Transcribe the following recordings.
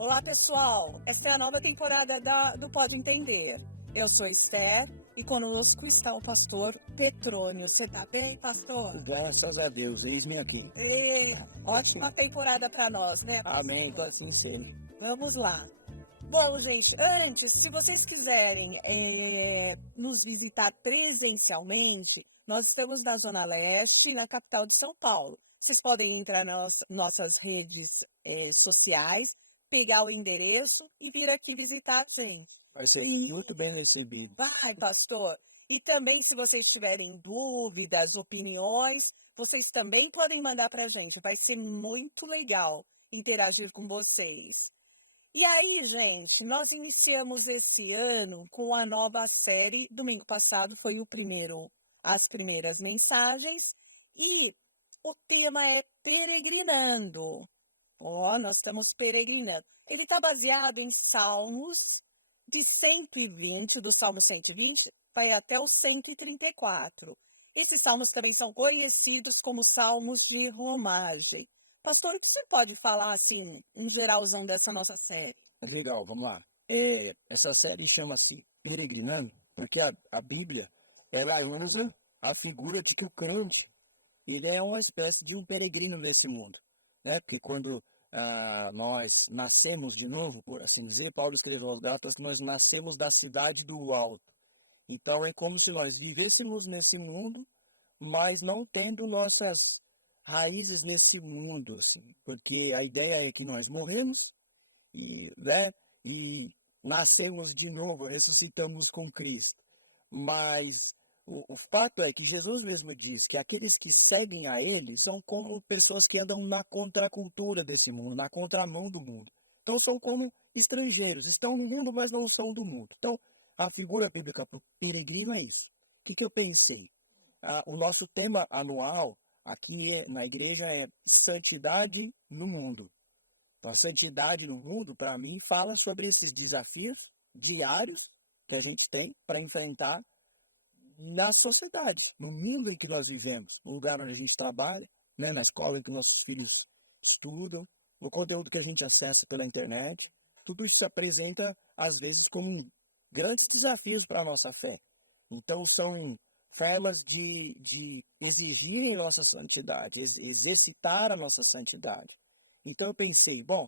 Olá, pessoal! Esta é a nova temporada do Pode Entender. Eu sou Esther e conosco está o pastor Petrônio. Você tá bem, pastor? Graças a Deus, eis-me aqui. Ótima temporada para nós, né? Amém, que assim seja. Vamos lá. Bom, gente, antes, se vocês quiserem nos visitar presencialmente, nós estamos na Zona Leste, na capital de São Paulo. Vocês podem entrar nas nossas redes sociais, pegar o endereço e vir aqui visitar a gente. Vai ser muito bem recebido. Vai, pastor. E também, se vocês tiverem dúvidas, opiniões, vocês também podem mandar para a gente. Vai ser muito legal interagir com vocês. E aí, gente, nós iniciamos esse ano com a nova série. Domingo passado foi as primeiras mensagens. E o tema é peregrinando. Nós estamos peregrinando. Ele está baseado em Salmos de 120, do Salmo 120, vai até o 134. Esses salmos também são conhecidos como salmos de romagem. Pastor, o que você pode falar, assim, em geralzão dessa nossa série? Legal, vamos lá. Essa série chama-se Peregrinando, porque a Bíblia, ela usa a figura de que o crente, ele é uma espécie de um peregrino nesse mundo, né? Porque quando nós nascemos de novo, por assim dizer, Paulo escreveu aos Gálatas que nós nascemos da cidade do alto. Então é como se nós vivêssemos nesse mundo, mas não tendo nossas raízes nesse mundo, assim, porque a ideia é que nós morremos e nascemos de novo, ressuscitamos com Cristo. Mas o fato é que Jesus mesmo diz que aqueles que seguem a Ele são como pessoas que andam na contracultura desse mundo, na contramão do mundo. Então são como estrangeiros, estão no mundo, mas não são do mundo. Então a figura bíblica para o peregrino é isso. O que eu pensei? O nosso tema anual aqui na igreja é santidade no mundo. Então, a santidade no mundo, para mim, fala sobre esses desafios diários que a gente tem para enfrentar na sociedade, no mundo em que nós vivemos, no lugar onde a gente trabalha, né, na escola em que nossos filhos estudam, no conteúdo que a gente acessa pela internet. Tudo isso se apresenta, às vezes, como grandes desafios para a nossa fé. Então, são formas de exigirem nossa santidade, exercitar a nossa santidade. Então eu pensei, bom,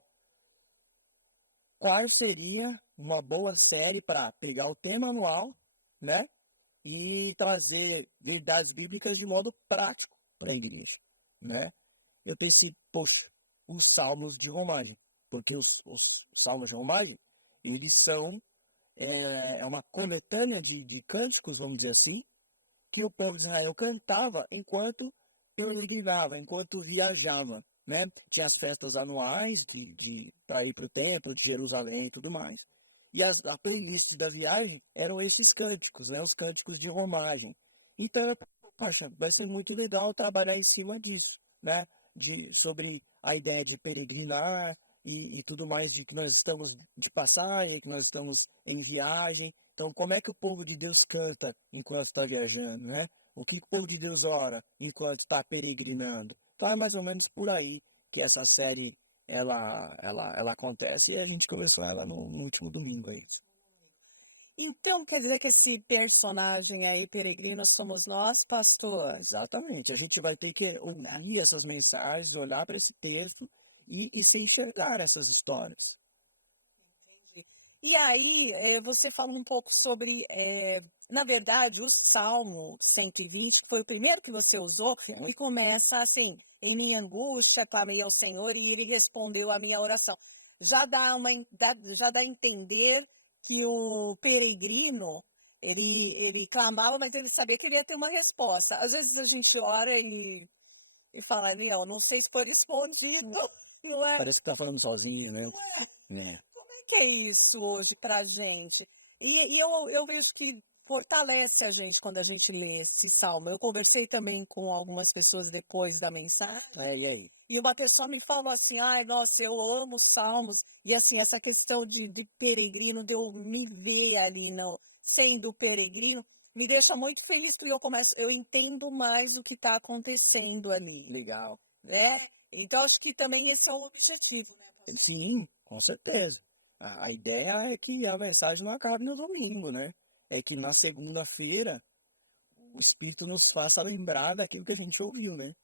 qual seria uma boa série para pegar o tema anual, né, e trazer verdades bíblicas de modo prático para a igreja, né? Eu pensei, poxa, os salmos de romagem, porque os salmos de romagem, eles são uma coletânea de cânticos, vamos dizer assim, que o povo de Israel cantava enquanto peregrinava, enquanto viajava, né? Tinha as festas anuais para ir para o templo de Jerusalém e tudo mais. E a playlist da viagem eram esses cânticos, né? Os cânticos de romagem. Então, poxa, vai ser muito legal trabalhar em cima disso, né? Sobre a ideia de peregrinar e tudo mais, de que nós estamos de passagem, que nós estamos em viagem. Então, como é que o povo de Deus canta enquanto está viajando, né? O que o povo de Deus ora enquanto está peregrinando? Então, é mais ou menos por aí que essa série ela acontece, e a gente começou ela no último domingo aí. Então, quer dizer que esse personagem aí, peregrino, somos nós, pastor? Exatamente. A gente vai ter que ouvir essas mensagens, olhar para esse texto e se enxergar essas histórias. E aí, você fala um pouco sobre, na verdade, o Salmo 120, que foi o primeiro que você usou, e começa assim, em minha angústia, clamei ao Senhor e ele respondeu a minha oração. Já dá a entender que o peregrino, ele clamava, mas ele sabia que ele ia ter uma resposta. Às vezes a gente ora e fala, Leão, não sei se foi respondido, não é? Parece que está falando sozinho, né? É. Que é isso hoje pra gente? E eu vejo que fortalece a gente quando a gente lê esse salmo. Eu conversei também com algumas pessoas depois da mensagem. E aí? E uma pessoa me falou assim, ai, nossa, eu amo salmos. E assim, essa questão de peregrino, de eu me ver ali sendo peregrino, me deixa muito feliz, porque eu entendo mais o que está acontecendo ali. Legal. Então, acho que também esse é o objetivo, né, pastor? Sim, Com certeza. A ideia é que a mensagem não acabe no domingo, né? É que na segunda-feira o Espírito nos faça lembrar daquilo que a gente ouviu, né?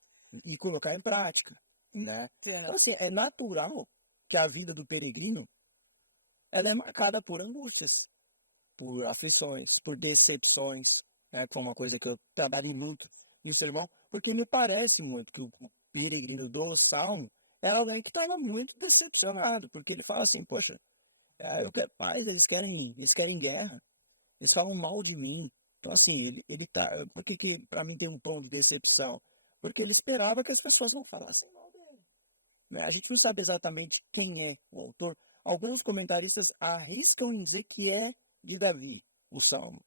E colocar em prática, né? Então, Então, assim, é natural que a vida do peregrino, ela é marcada por angústias, por aflições, por decepções, né? Que foi uma coisa que eu trabalhei muito no sermão, porque me parece muito que o peregrino do Salmo era alguém que estava muito decepcionado, porque ele fala assim, poxa, eu quero paz, eles querem guerra, eles falam mal de mim. Então, assim, ele tá. Por que, que para mim tem um tom de decepção? Porque ele esperava que as pessoas não falassem mal dele. Né? A gente não sabe exatamente quem é o autor. Alguns comentaristas arriscam em dizer que é de Davi, o Salmo.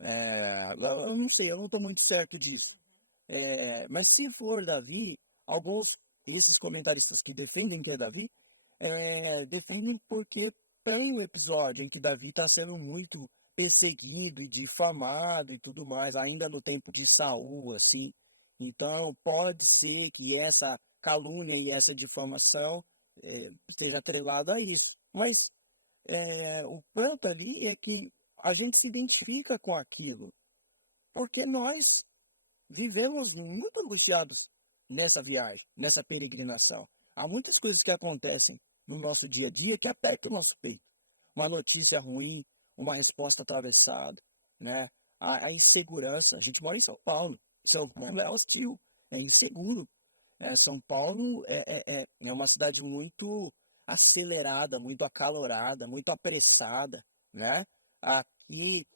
Eu não sei, eu não estou muito certo disso. Mas se for Davi, esses comentaristas que defendem que é Davi, defendem porque tem o episódio em que Davi está sendo muito perseguido e difamado e tudo mais, ainda no tempo de Saul, assim. Então, pode ser que essa calúnia e essa difamação esteja atrelada a isso. Mas o ponto ali é que a gente se identifica com aquilo, porque nós vivemos muito angustiados nessa viagem, nessa peregrinação. Há muitas coisas que acontecem no nosso dia a dia que apertam o nosso peito. Uma notícia ruim, uma resposta atravessada, né? A insegurança. A gente mora em São Paulo. São Paulo é hostil, é inseguro. São Paulo é uma cidade muito acelerada, muito acalorada, muito apressada, né? Aqui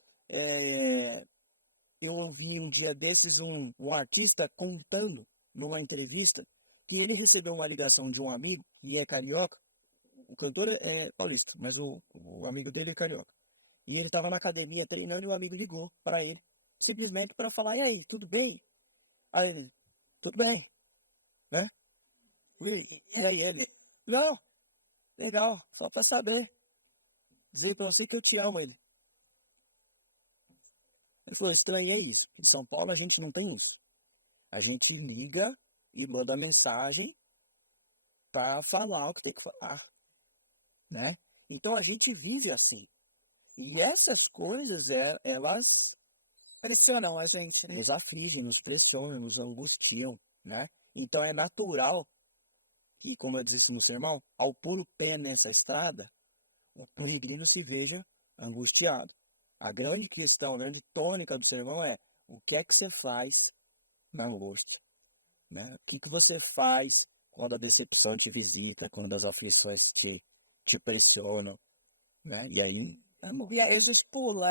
eu ouvi um dia desses um artista contando numa entrevista que ele recebeu uma ligação de um amigo, e é carioca, o cantor é paulista, mas o amigo dele é carioca. E ele estava na academia treinando e o amigo ligou para ele, simplesmente para falar, e aí, tudo bem? Aí ele, tudo bem, né? E aí ele, não, legal, só para saber, dizer para você que eu te amo ele. Ele falou, estranho é isso, em São Paulo a gente não tem isso. A gente liga e manda mensagem para falar o que tem que falar, né? Então a gente vive assim. E essas coisas, elas pressionam a gente, né? nos afligem, nos pressionam, nos angustiam, né? Então é natural que, como eu disse no sermão, ao pôr o pé nessa estrada, o peregrino se veja angustiado. A grande questão, a grande tônica do sermão é o que é que você faz na angústia, né? O que que você faz quando a decepção te visita, quando as aflições te pressionam, né? E aí, E aí a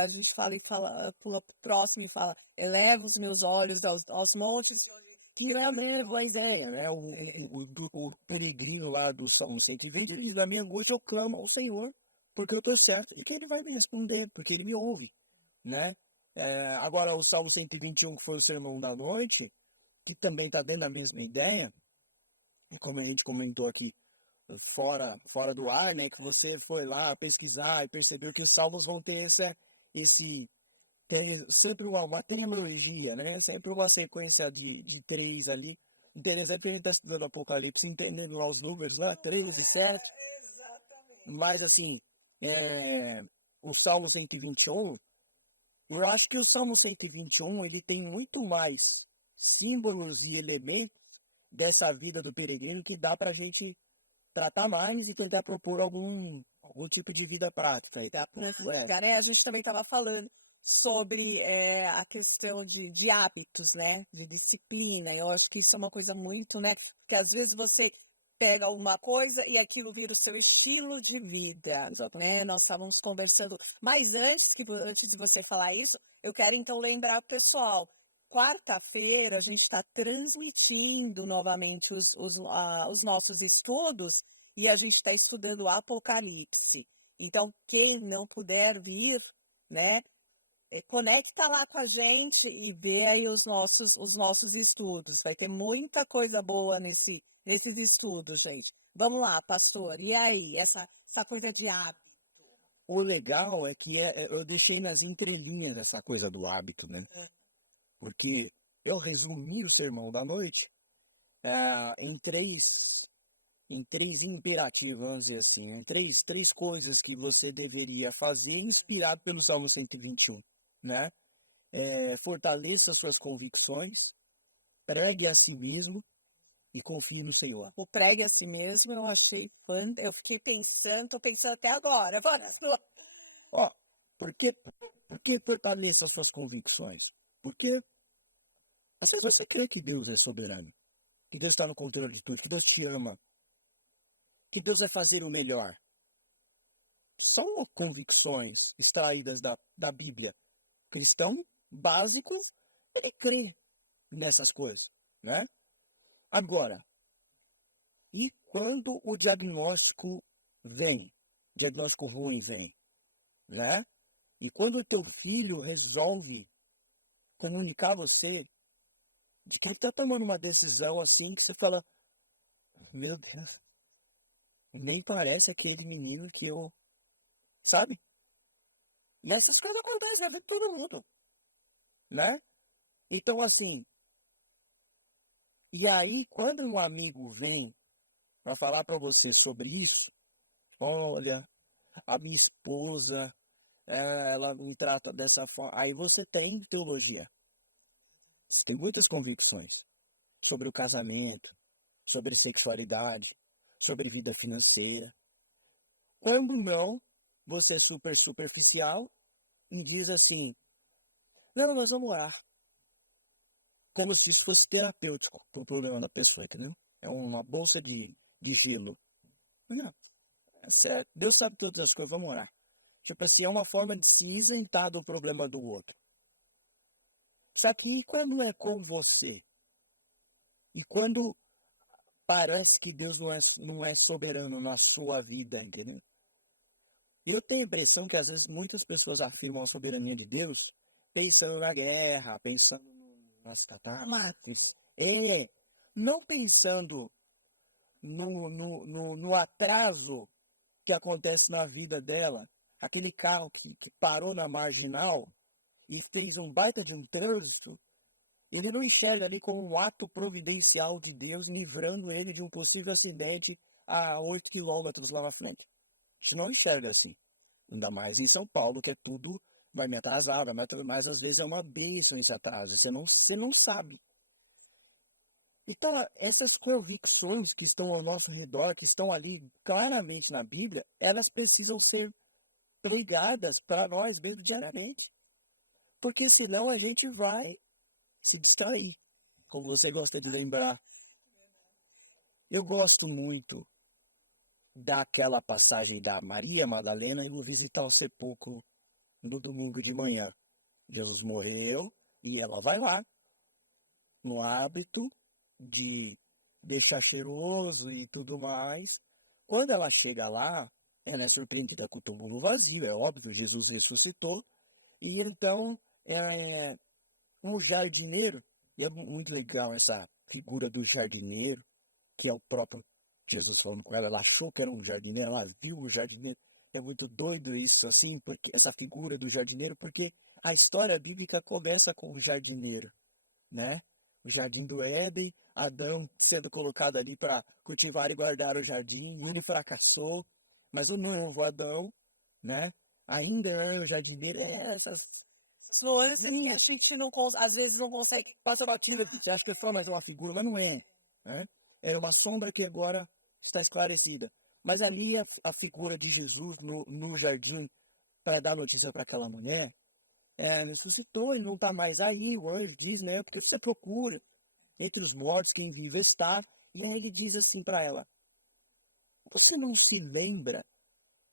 gente fala e fala, pula pro próximo e fala, eleva os meus olhos aos montes. que é a mesma ideia, né? O peregrino lá do Salmo 120, ele diz, na minha angústia eu clamo ao Senhor, porque eu estou certo e que ele vai me responder, porque ele me ouve, né? Agora, o Salmo 121, que foi o sermão da noite, que também está dentro da mesma ideia, como a gente comentou aqui, fora do ar, né? Que você foi lá pesquisar e percebeu que os salmos vão ter tem sempre uma terminologia, né? Sempre uma sequência de três ali. Interessante que a gente está estudando Apocalipse, entendendo lá os números, lá, 3 e 7. Exatamente. Mas, assim, o Salmo 121, eu acho que o Salmo 121, ele tem muito mais símbolos e elementos dessa vida do peregrino que dá para a gente tratar mais e tentar propor algum tipo de vida prática. A gente também estava falando sobre a questão de hábitos, né? De disciplina. Eu acho que isso é uma coisa muito, né? Que às vezes você pega uma coisa e aquilo vira o seu estilo de vida, né? Nós estávamos conversando. Mas antes de você falar isso, eu quero então lembrar o pessoal. Quarta-feira a gente está transmitindo novamente os nossos estudos e a gente está estudando o Apocalipse. Então, quem não puder vir, né, conecta lá com a gente e vê aí os nossos estudos. Vai ter muita coisa boa nesses estudos, gente. Vamos lá, pastor. E aí, essa coisa de hábito? O legal é que eu deixei nas entrelinhas essa coisa do hábito, né? Porque eu resumi o sermão da noite em em três imperativos, vamos dizer assim, em três coisas que você deveria fazer, inspirado pelo Salmo 121, né? Fortaleça suas convicções, pregue a si mesmo e confie no Senhor. O pregue a si mesmo eu achei eu fiquei pensando, tô pensando até agora. Ó, por que fortaleça suas convicções? Porque às vezes você crê que Deus é soberano, que Deus está no controle de tudo, que Deus te ama, que Deus vai fazer o melhor. São convicções extraídas da Bíblia. Cristão básicos, ele crê nessas coisas, né? Agora, e quando o diagnóstico vem, diagnóstico ruim vem, né? E quando o teu filho resolve comunicar a você de que ele está tomando uma decisão assim que você fala, meu Deus, nem parece aquele menino que eu, sabe? E essas coisas acontecem na vida de todo mundo, né? Então, assim, e aí quando um amigo vem para falar para você sobre isso, olha, a minha esposa, ela me trata dessa forma. Aí você tem teologia. Você tem muitas convicções sobre o casamento, sobre sexualidade, sobre vida financeira. Quando não, você é super superficial e diz assim, não, nós vamos orar. Como se isso fosse terapêutico para o problema da pessoa, entendeu? É uma bolsa de gelo. Não, é sério. Deus sabe todas as coisas, vamos orar. Tipo assim, é uma forma de se isentar do problema do outro. Só que quando é com você? E quando parece que Deus não é soberano na sua vida, entendeu? Eu tenho a impressão que às vezes muitas pessoas afirmam a soberania de Deus pensando na guerra, pensando nas catástrofes, não pensando no atraso que acontece na vida dela, aquele carro que parou na marginal e fez um baita de um trânsito, ele não enxerga ali como um ato providencial de Deus livrando ele de um possível acidente a 8 quilômetros lá na frente. A gente não enxerga assim. Ainda mais em São Paulo, que é tudo vai me atrasar, mas às vezes é uma bênção esse atraso. Você não sabe. Então, essas convicções que estão ao nosso redor, que estão ali claramente na Bíblia, elas precisam ser pregadas para nós mesmo diariamente. Porque senão a gente vai se distrair, como você gosta de lembrar. Eu gosto muito daquela passagem da Maria Madalena indo visitar o sepulcro no domingo de manhã. Jesus morreu e ela vai lá, no hábito de deixar cheiroso e tudo mais. Quando ela chega lá, ela é surpreendida com o túmulo vazio, é óbvio, Jesus ressuscitou. E então, um jardineiro, e é muito legal essa figura do jardineiro, que é o próprio Jesus falando com ela, ela achou que era um jardineiro, ela viu o jardineiro. É muito doido isso, assim, porque essa figura do jardineiro, porque a história bíblica começa com o jardineiro, né? O jardim do Éden, Adão sendo colocado ali para cultivar e guardar o jardim, e ele fracassou, mas o novo Adão, né? Ainda é o jardineiro, essas Nuances que a gente não, às vezes não consegue. passa batida, você acha que é só mais uma figura, mas não é, né? É uma sombra que agora está esclarecida. Mas ali a figura de Jesus no jardim para dar notícia para aquela mulher, ressuscitou, ele não está mais aí, o anjo diz, né? Porque você procura entre os mortos quem vive está. E aí ele diz assim para ela, você não se lembra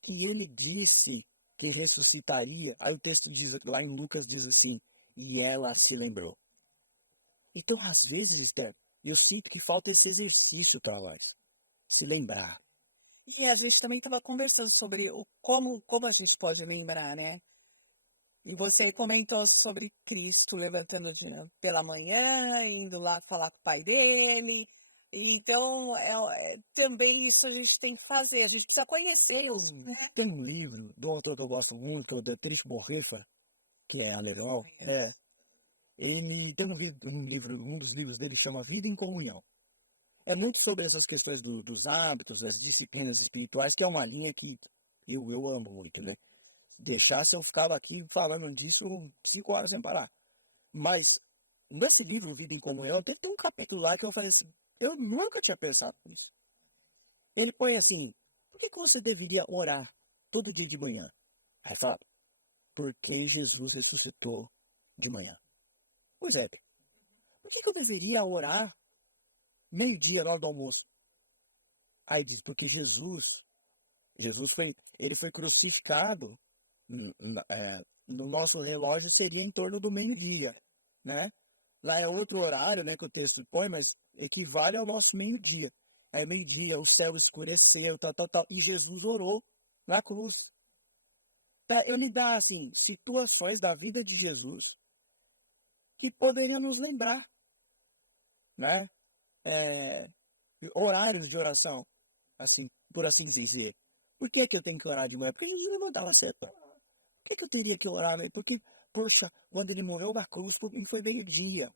que ele disse que ressuscitaria? Aí o texto diz, lá em Lucas diz assim, e ela se lembrou. Então, às vezes, Esther, eu sinto que falta esse exercício para nós. Se lembrar. E a gente também estava conversando sobre como a gente pode lembrar, né? E você comentou sobre Cristo levantando pela manhã, indo lá falar com o pai dele. Então, também isso a gente tem que fazer. A gente precisa conhecer os, né? Tem um livro do autor que eu gosto muito, o Dietrich Bonhoeffer, que é alemão. Ele tem um livro, um dos livros dele chama Vida em Comunhão. é muito sobre essas questões dos hábitos, das disciplinas espirituais, que é uma linha que eu amo muito, né? Deixasse eu ficava aqui falando disso 5 horas sem parar. Mas nesse livro, Vida em Comunhão, tem um capítulo lá que eu falei assim, eu nunca tinha pensado nisso. Ele põe assim, por que você deveria orar todo dia de manhã? Aí fala, porque Jesus ressuscitou de manhã. Pois é, por que eu deveria orar meio-dia na hora do almoço? Aí diz, porque ele foi crucificado, no nosso relógio seria em torno do meio-dia, né? Lá é outro horário, né, que o texto põe, mas equivale ao nosso meio-dia. É meio-dia, o céu escureceu, tal, e Jesus orou na cruz. Ele dá, assim, situações da vida de Jesus que poderiam nos lembrar, né? É, horários de oração, assim, por assim dizer. Por que eu tenho que orar de manhã? Porque Jesus levantava cedo. Por que eu teria que orar, né? Porque, poxa, quando ele morreu na cruz, por mim foi meio-dia.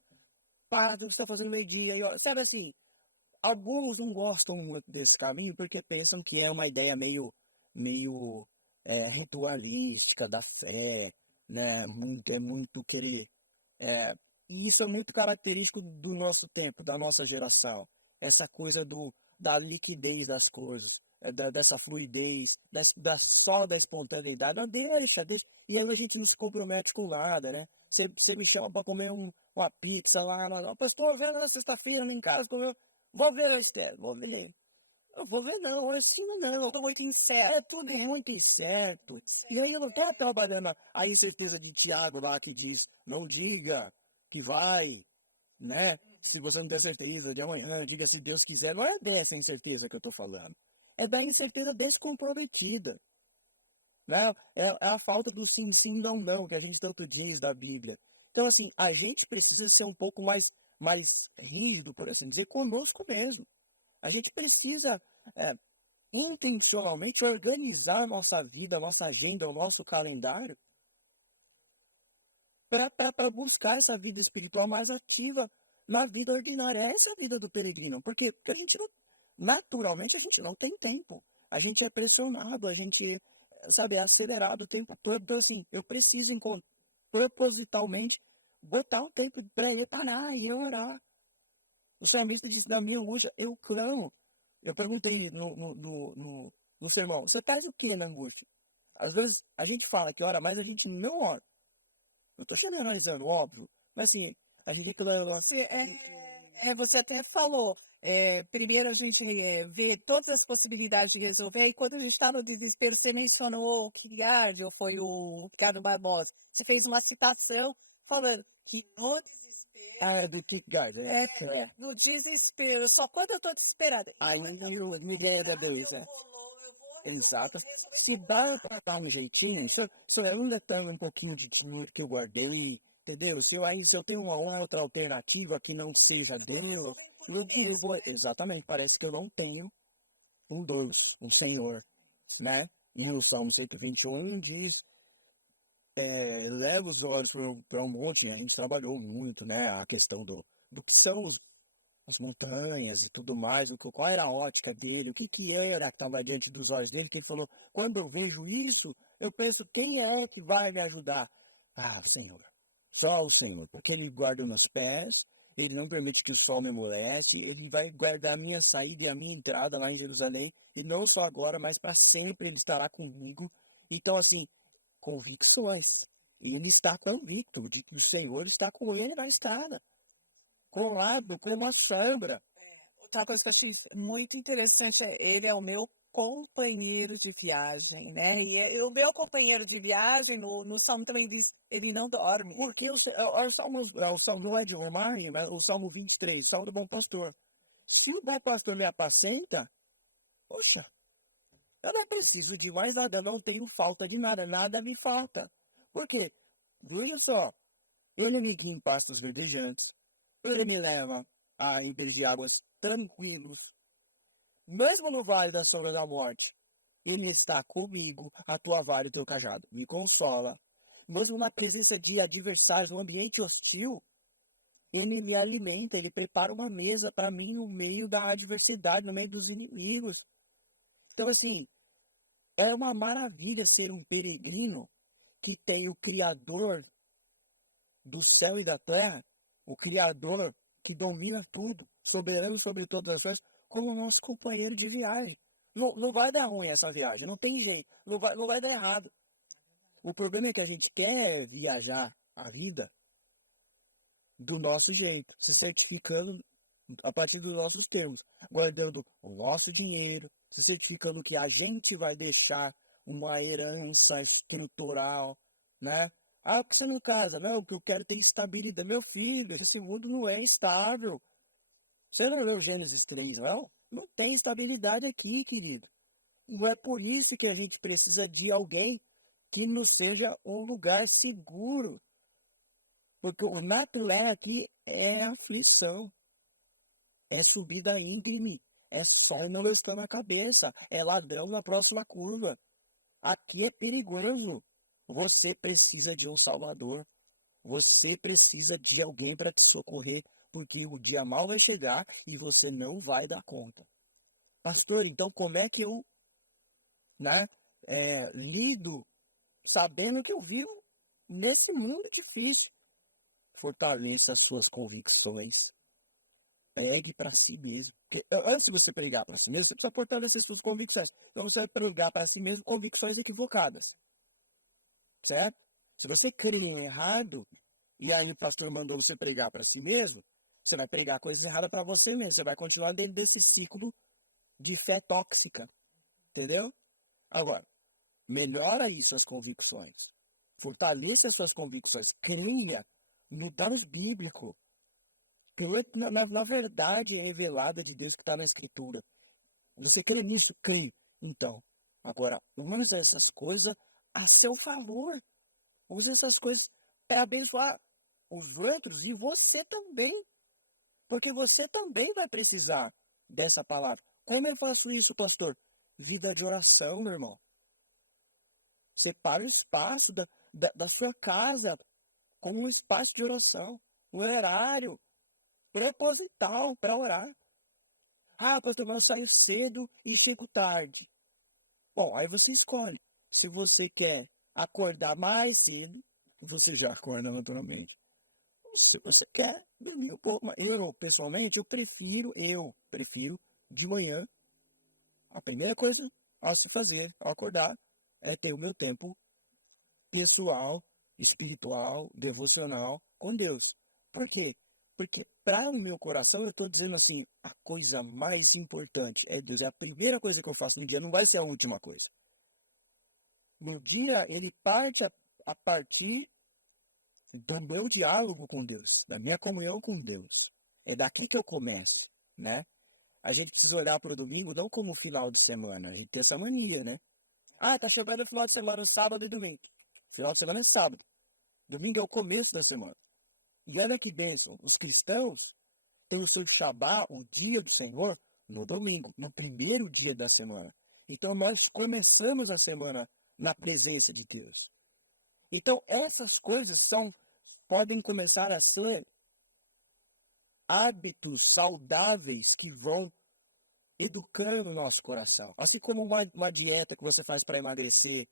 Para, você está fazendo meio-dia. Sabe assim, alguns não gostam muito desse caminho porque pensam que é uma ideia meio ritualística da fé, né? É muito querer. E isso é muito característico do nosso tempo, da nossa geração. Essa coisa da liquidez das coisas, dessa fluidez, só da espontaneidade. Não, deixa. E aí a gente não se compromete com nada, né? Você me chama para comer uma pizza lá, pastor, vendo na sexta-feira em casa, comer. Vou ver a Esther, vou ver. Eu vou ver não, assim não. Tudo muito incerto. É tudo muito incerto. E aí eu não estou trabalhando a incerteza de Tiago lá que diz, não diga que vai, né? Se você não tem certeza de amanhã, diga se Deus quiser. Não é dessa incerteza que eu estou falando. É da incerteza descomprometida. Né? É a falta do sim, sim, não, não, que a gente tanto diz da Bíblia. Então, assim, a gente precisa ser um pouco mais rígido, por assim dizer, conosco mesmo. A gente precisa intencionalmente organizar a nossa vida, a nossa agenda, o nosso calendário para buscar essa vida espiritual mais ativa na vida ordinária. Essa é a vida do peregrino. Porque a gente não, naturalmente, a gente não tem tempo. A gente é pressionado, a gente, sabe, é acelerado o tempo todo. Então, assim, eu preciso propositalmente botar um tempo para ele parar e orar. O salmista disse, da minha angústia, eu clamo. Eu perguntei no sermão, você traz o que na angústia? Às vezes a gente fala que ora, mas a gente não ora. Eu estou generalizando, óbvio, mas assim, a gente clama. Você até falou, primeiro a gente vê todas as possibilidades de resolver, e quando a gente está no desespero, você mencionou o Kierkegaard, ou foi o Ricardo Barbosa, você fez uma citação falando que no desespero... Ah, do Kierkegaard, no desespero, só quando eu estou desesperada. Aí me ideia da Deus, Exato. Se dá para dar um jeitinho, se eu ainda tenho um pouquinho de dinheiro que eu guardei, entendeu? Se eu tenho uma outra alternativa que não seja Deus, exatamente, parece que eu não tenho um Deus, um Senhor, né? E no Salmo 121 diz, leva os olhos para um monte, a gente trabalhou muito, né? A questão do que são as montanhas e tudo mais, qual era a ótica dele, o que era que estava diante dos olhos dele, que ele falou, quando eu vejo isso, eu penso, quem é que vai me ajudar? Ah, o Senhor, só o Senhor, porque ele guarda os meus pés, ele não permite que o sol me moleste, ele vai guardar a minha saída e a minha entrada lá em Jerusalém, e não só agora, mas para sempre ele estará comigo. Então, assim, convicções, ele está convicto de que o Senhor está com ele na estrada, colado com uma sombra. Outra coisa que eu achei muito interessante ele é o meu companheiro de viagem, né? E o meu companheiro de viagem, no Salmo também diz, ele não dorme. Porque o Salmo não é de Romário, mas o Salmo 23, Salmo do Bom Pastor. Se o bom pastor me apacenta, poxa, eu não preciso de mais nada, eu não tenho falta de nada, nada me falta. Por quê? Veja só, ele me guia em pastos verdejantes, ele me leva a ribeiros de águas tranquilos. Mesmo no vale da sombra da morte, ele está comigo, a tua vara e o teu cajado me consola. Mesmo na presença de adversários, um ambiente hostil, Ele me alimenta, ele prepara uma mesa para mim no meio da adversidade, no meio dos inimigos. Então, assim, é uma maravilha ser um peregrino que tem o Criador do céu e da terra, o Criador que domina tudo, soberano sobre todas as coisas, como nosso companheiro de viagem. Não vai dar ruim essa viagem, não tem jeito, não vai dar errado. O problema é que a gente quer viajar a vida do nosso jeito, se certificando a partir dos nossos termos, guardando o nosso dinheiro, se certificando que a gente vai deixar uma herança estrutural, né? Ah, por que você não casa? Não, porque eu quero ter estabilidade. Meu filho, esse mundo não é estável. Você não leu Gênesis 3, não? Não tem estabilidade aqui, querido. Não é por isso que a gente precisa de alguém que nos seja um lugar seguro. Porque o naturé aqui é aflição, é subida íngreme, é sol não estando na cabeça, é ladrão na próxima curva. Aqui é perigoso. Você precisa de um salvador. Você precisa de alguém para te socorrer, porque o dia mal vai chegar e você não vai dar conta. Pastor, então como é que eu, né, lido sabendo que eu vivo nesse mundo difícil? Fortaleça as suas convicções. Pregue para si mesmo. Porque antes de você pregar para si mesmo, você precisa fortalecer suas convicções. Então você vai pregar para si mesmo convicções equivocadas. Certo? Se você crê em errado, e aí o pastor mandou você pregar para si mesmo, você vai pregar coisas erradas para você mesmo. Você vai continuar dentro desse ciclo de fé tóxica. Entendeu? Agora, melhora aí suas convicções. Fortaleça as suas convicções. Creia no Deus bíblico. Creia na verdade revelada de Deus que está na Escritura. Você crê nisso? Crê. Então, agora, use essas coisas a seu favor. Use essas coisas para abençoar os outros e você também. Porque você também vai precisar dessa palavra. Como eu faço isso, pastor? Vida de oração, meu irmão. Separe o espaço da sua casa como um espaço de oração. Um horário proposital para orar. Ah, pastor, mas eu saio cedo e chego tarde. Bom, aí você escolhe. Se você quer acordar mais cedo, você já acorda naturalmente. Se você quer dormir um pouco mais. Eu, pessoalmente, eu prefiro de manhã. A primeira coisa a se fazer ao acordar é ter o meu tempo pessoal, espiritual, devocional com Deus. Por quê? Porque para o meu coração eu estou dizendo assim, a coisa mais importante é Deus. É a primeira coisa que eu faço no dia, não vai ser a última coisa. No dia, ele parte a partir do meu diálogo com Deus, da minha comunhão com Deus. É daqui que eu começo, né? A gente precisa olhar para o domingo não como final de semana. A gente tem essa mania, né? Ah, tá chegando o final de semana, sábado e domingo. Final de semana é sábado. Domingo é o começo da semana. E olha que bênção. Os cristãos têm o seu Shabá, o dia do Senhor, no domingo, no primeiro dia da semana. Então nós começamos a semana na presença de Deus. Então essas coisas podem começar a ser hábitos saudáveis que vão educando o nosso coração. Assim como uma dieta que você faz para emagrecer,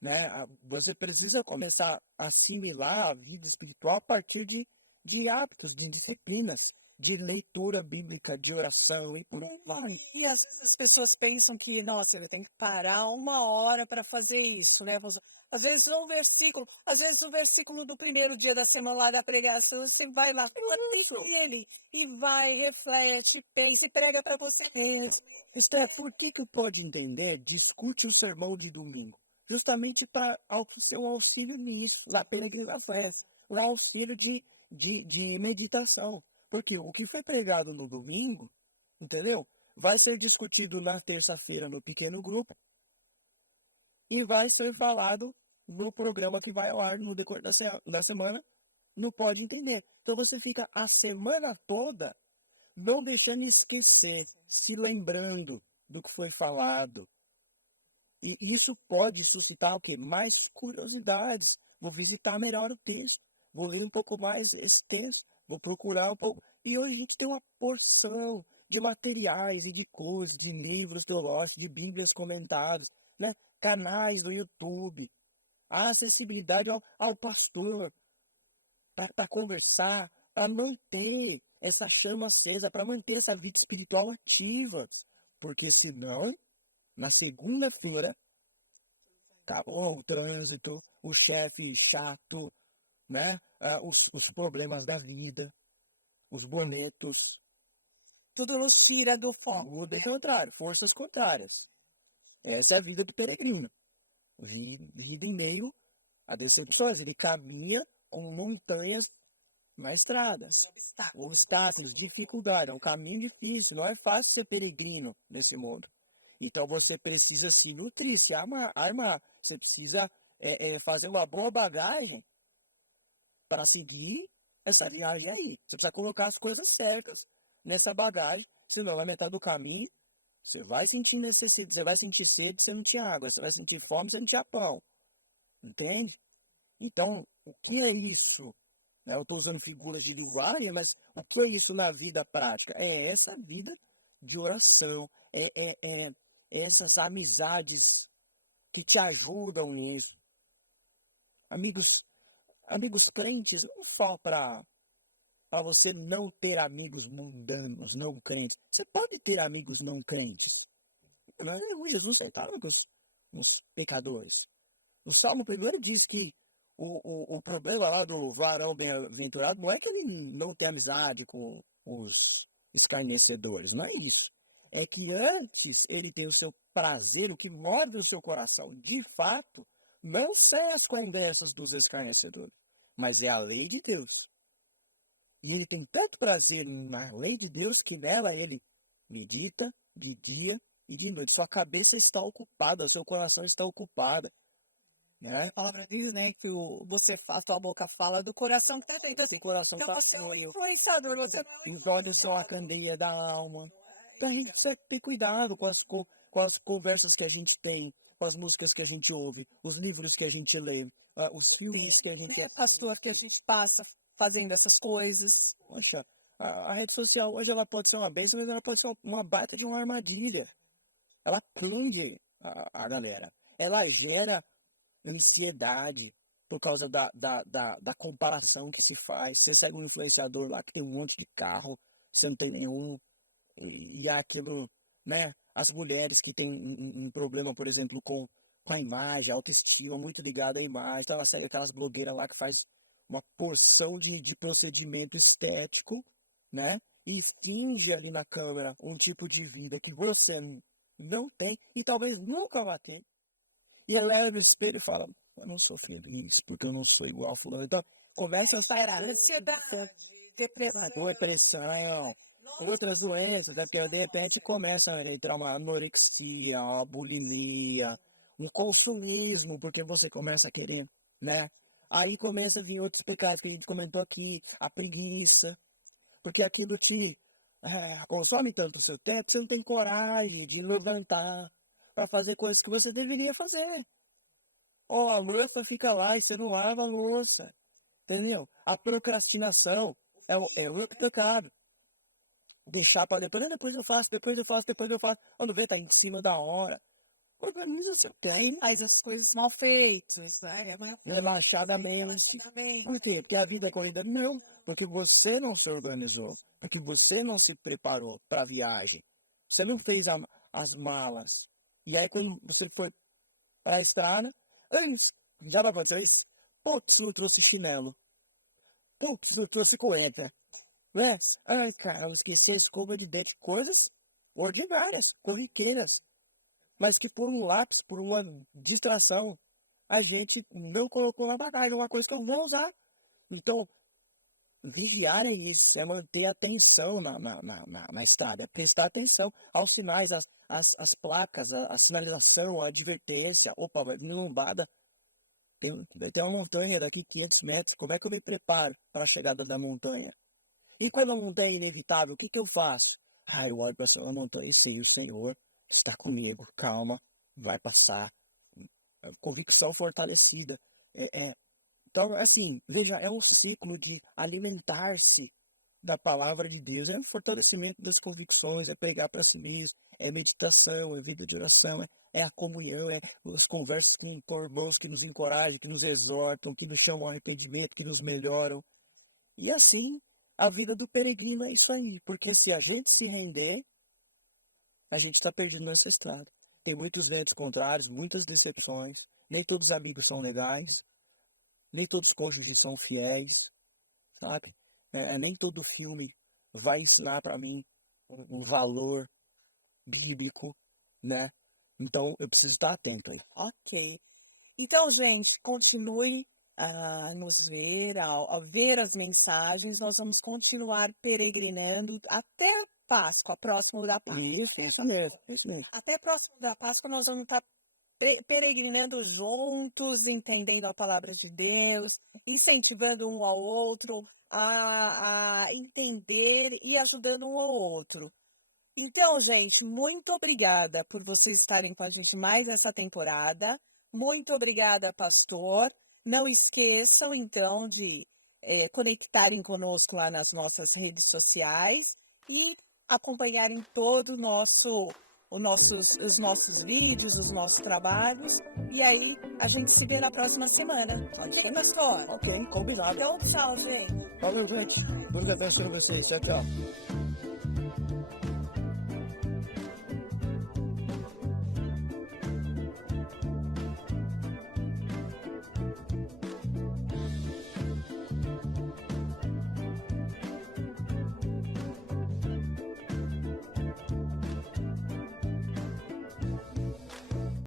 né? Você precisa começar a assimilar a vida espiritual a partir de hábitos, de disciplinas, de leitura bíblica, de oração e por aí vai. E às vezes as pessoas pensam que, nossa, ele tem que parar 1 hora para fazer isso, né? Às vezes o versículo do primeiro dia da semana lá da pregação, você vai lá, tem ele, e vai, reflete, pensa e prega para você mesmo. Esther, por que o Pode Entender discute o sermão de domingo? Justamente para o seu auxílio nisso, lá pela Igreja Festa, o auxílio de meditação. Porque o que foi pregado no domingo, entendeu? Vai ser discutido na terça-feira no pequeno grupo e vai ser falado no programa que vai ao ar no decorrer da semana, no Pode Entender. Então você fica a semana toda não deixando esquecer, se lembrando do que foi falado. E isso pode suscitar o quê? Mais curiosidades. Vou visitar melhor o texto. Vou ler um pouco mais esse texto. vou procurar um pouco. E hoje a gente tem uma porção de materiais e de coisas, de livros teológicos, de bíblias comentadas, né? Canais no YouTube, a acessibilidade ao pastor para conversar, para manter essa chama acesa, para manter essa vida espiritual ativa. Porque senão, na segunda-feira, acabou o trânsito, o chefe chato, né? Os problemas da vida, os boletos, Tudo nos tira do foco. tudo é contrário, forças contrárias. Essa é a vida do peregrino. Vida em meio a decepções. Ele caminha com montanhas na estrada, obstáculos, dificuldade. É um caminho difícil, não é fácil ser peregrino nesse mundo. Então você precisa se nutrir, se armar. Você precisa fazer uma boa bagagem para seguir essa viagem aí. Você precisa colocar as coisas certas nessa bagagem, senão na metade do caminho você vai sentir necessidade, você vai sentir sede, você não tinha água, você vai sentir fome, você não tinha pão. Entende? Então, o que é isso? Eu estou usando figuras de linguagem, mas o que é isso na vida prática? É essa vida de oração, é essas amizades que te ajudam nisso. Amigos, amigos crentes, não só para você não ter amigos mundanos, não crentes. Você pode ter amigos não crentes. Mas Jesus sentava com os pecadores. O Salmo 1 diz que o problema lá do varão bem-aventurado não é que ele não tem amizade com os escarnecedores, não é isso. É que antes ele tem o seu prazer, o que move o seu coração, de fato, não são as conversas dos escarnecedores, mas é a lei de Deus. E ele tem tanto prazer na lei de Deus que nela ele medita de dia e de noite. Sua cabeça está ocupada, seu coração está ocupado. A palavra diz, né, que a tua boca fala do coração que tá dentro. Assim. O coração Então está você é um influenciador, você não é um Os olhos são a candeia da alma. Então a gente precisa ter cuidado com as conversas que a gente tem, com as músicas que a gente ouve, os livros que a gente lê, os filmes que a gente né, pastor, que a gente passa fazendo essas coisas. Poxa, a rede social hoje ela pode ser uma bênção, mas ela pode ser uma baita de uma armadilha. Ela prende a galera. Ela gera ansiedade por causa da comparação que se faz. Você segue um influenciador lá que tem um monte de carro, você não tem nenhum. E aquilo, né? As mulheres que têm um problema, por exemplo, com a imagem, a autoestima, muito ligada à imagem. Então ela segue aquelas blogueiras lá que faz uma porção de procedimento estético, né? E finge ali na câmera um tipo de vida que você não tem e talvez nunca vai ter. E ela olha no espelho e fala, eu não sou feliz porque eu não sou igual a fulano. Então, começa a sair Ansiedade, depressão, outras doenças, né? Porque de repente começa a entrar uma anorexia, uma bulimia, um consumismo, porque você começa a querer, né? Aí começa a vir outros pecados que a gente comentou aqui, a preguiça, porque aquilo te consome tanto o seu tempo, você não tem coragem de levantar para fazer coisas que você deveria fazer. Ou a louça fica lá e você não lava a louça, entendeu? A procrastinação é outro pecado. Deixar para depois eu faço. Quando vê, tá em cima da hora. Organiza seu tempo. faz as coisas mal feitas, né? Relaxadamente. Por quê? Porque a vida é corrida? Não. Porque você não se organizou. Porque você não se preparou para a viagem. Você não fez as malas. E aí, quando você foi para a estrada, antes, já vai acontecer isso? Putz, não trouxe chinelo. Putz, não trouxe cueca. Né? Ai, cara, eu esqueci a escova de dente. Coisas ordinárias, corriqueiras. Mas que por um lápis, por uma distração, a gente não colocou na bagagem, uma coisa que eu vou usar. Então, vigiar é isso, é manter a atenção na estrada, é prestar atenção aos sinais, às placas, a sinalização, a advertência. Opa, vai vir uma lombada, tem uma montanha daqui 500 metros, como é que eu me preparo para a chegada da montanha? E quando a montanha é inevitável, o que eu faço? Eu olho para a montanha e sei, o Senhor está comigo, calma, vai passar. Convicção fortalecida. Então, assim, veja, é um ciclo de alimentar-se da palavra de Deus, é um fortalecimento das convicções, é pregar para si mesmo, é meditação, é vida de oração, é a comunhão, é as conversas com irmãos que nos encorajam, que nos exortam, que nos chamam ao arrependimento, que nos melhoram. E assim, a vida do peregrino é isso aí, porque se a gente se render, a gente está perdido nessa estrada. Tem muitos ventos contrários, muitas decepções, nem todos os amigos são legais, nem todos os cônjuges são fiéis, sabe? Nem todo filme vai ensinar para mim um valor bíblico, né? Então eu preciso estar atento aí. Ok. Então, gente, continue a nos ver, ao ver as mensagens. Nós vamos continuar peregrinando até Páscoa, próximo da Páscoa. Isso mesmo, isso mesmo. Até próximo da Páscoa nós vamos estar peregrinando juntos, entendendo a palavra de Deus, incentivando um ao outro a entender e ajudando um ao outro. Então, gente, muito obrigada por vocês estarem com a gente mais essa temporada. Muito obrigada, pastor. Não esqueçam, então, de conectarem conosco lá nas nossas redes sociais e acompanharem todo os nossos vídeos, os nossos trabalhos. E aí, a gente se vê na próxima semana. Ok, pastor? Ok, combinado. Então, tchau, gente. Falou, gente. Deus abençoe vocês. Tchau, tchau.